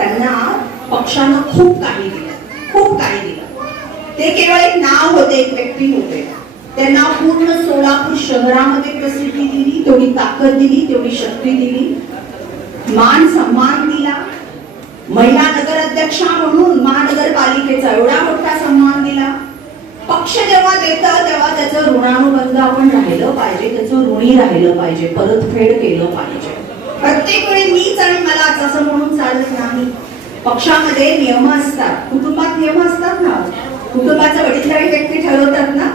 त्यांना पक्षानं खूप काही दिलं. खूप काही दिलं. ते केवळ एक नाव होते एक व्यक्ती होते. त्यांना पूर्ण सोलापूर शहरामध्ये प्रसिद्धी दिली तेवढी ताकद दिली तेवढी शक्ती दिली. मान सन्मान दिला. महिला नगराध्यक्षा म्हणून महानगरपालिकेचा एवढा मोठा सन्मान दिला. पक्ष जेव्हा देतं तेव्हा त्याचं ऋणानुबंध आपण राहिलं पाहिजे त्याचं ऋणी राहिलं पाहिजे परतफेड केलं पाहिजे. प्रत्येक वेळी मीच आणि मलाच असं म्हणून पक्षामध्ये नियम असतात. कुटुंबात नियम असतात ना? कुटुंबाचं वडीलधारी व्यक्ती ठरवतात ना?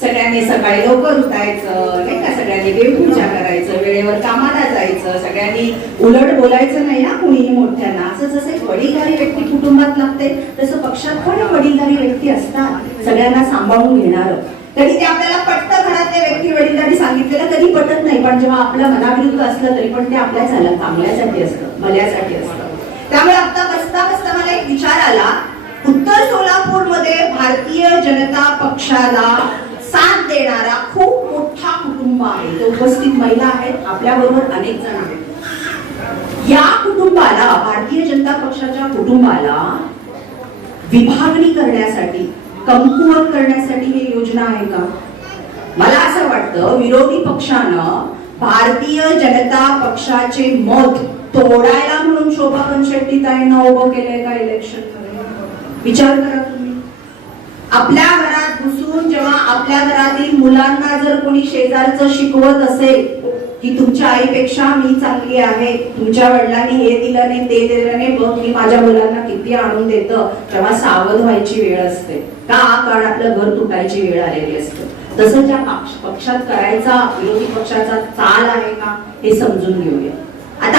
सगळ्यांनी सकाळी लवकर उठायचं नाही का? सगळ्यांनी देवपूजा करायचं वेळेवर कामाला जायचं सगळ्यांनी उलट बोलायचं नाही ना कुणीही मोठ्यांना. असं जसं एक वडीलधारी व्यक्ती कुटुंबात लागते तसं पक्षात पण वडीलधारी व्यक्ती असतात सगळ्यांना सांभाळून घेणार. तरी ते आपल्याला पटतं घरातल्या व्यक्ती वडीलधारी सांगितलेलं कधी पटत नाही पण जेव्हा आपलं मनाविरुद्ध असलं तरी पण ते आपल्या झालं चांगल्यासाठी असतं भल्यासाठी असतं त्यामुळे आता बसता बसता मला एक विचार आला उत्तर सोलापूर मध्ये भारतीय जनता पक्षाला साथ देणारा खूप मोठा कुटुंब आहे. इथे उपस्थित महिला आहेत आपल्या बरोबर अनेक जण आहेत. या कुटुंबाला भारतीय जनता पक्षाच्या कुटुंबाला विभागणी करण्यासाठी कमकुवत करण्यासाठी ही योजना आहे का? मला असं वाटतं विरोधी पक्षानं भारतीय जनता पक्षाचे मत तोडायला म्हणून शोभा शेट्टी ताईंना उभं केलंय का इलेक्शन विचार करा तुम्ही. आपल्या घरात घुसून जेव्हा आपल्या घरातील मुलांना जर कोणी शेजारचं शिकवत असेल की तुमच्या आईपेक्षा मी चांगली आहे तुमच्या वडिलांनी हे दिलं नाही ते दिलं नाही बघ मी माझ्या मुलांना किती आणून देत तेव्हा सावध व्हायची वेळ असते. का कारण आपलं घर तुटायची वेळ आलेली असते? तसं ज्या पक्षात करायचा विरोधी पक्षाचा चाल आहे का हे समजून घेऊया. आता